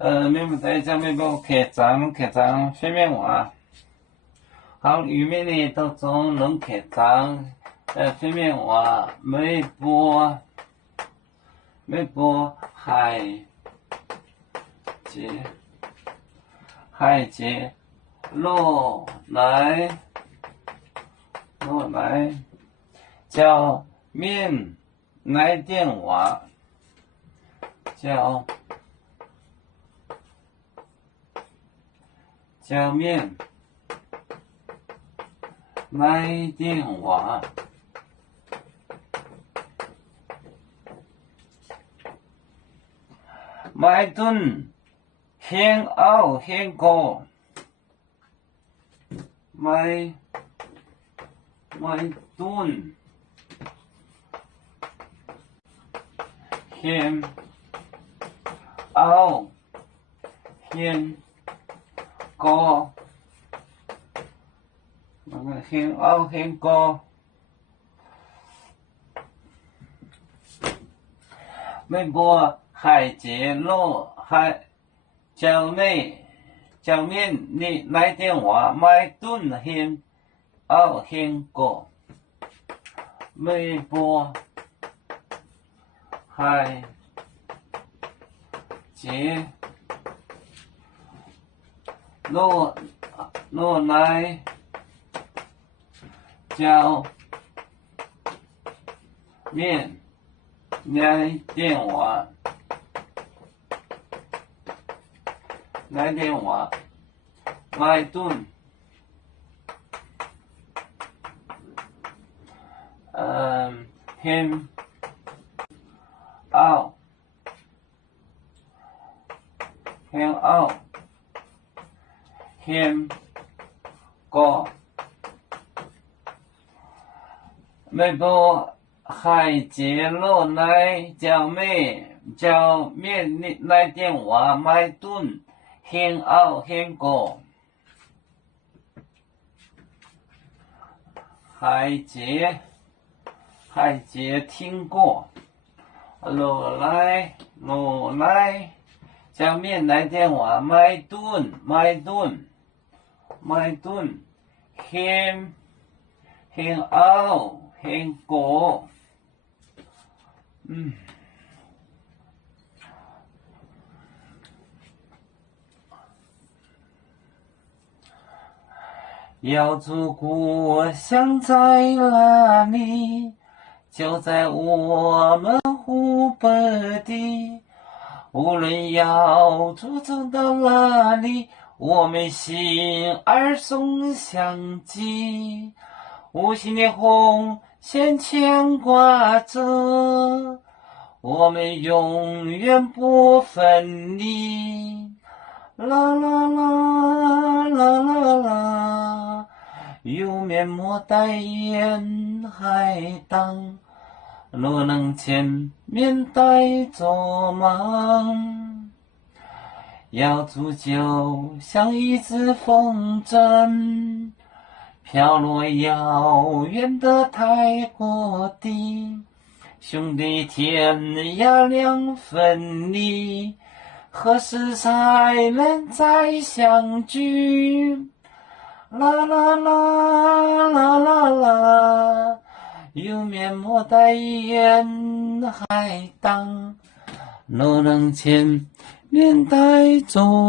面不在这面部客栈phía面话，好里面呢当中能客栈phía面话每波海节落来叫面来电话叫面来电话买顿现熬现过买顿现熬现过现熬现过微波海节路海叫面你来电话买顿现熬现过微波海节路来叫面来电话买顿现熬现过微波海节路来叫面你来电话买顿现熬现过海节听过路来叫面来电话买顿现熬现过要祖国想在哪里，就在我们湖北地。无论要走到哪里，我们心儿总相系。无形的红线牵挂着，我们永远不分离。啦啦啦啦啦啦，有面莫代言海当，路能前面带走忙。要煮酒像一只风筝，飘落遥远的泰国地。兄弟天涯两分离，何时才能再相聚？啦啦啦啦啦啦，有面莫代言海当，路能前面带走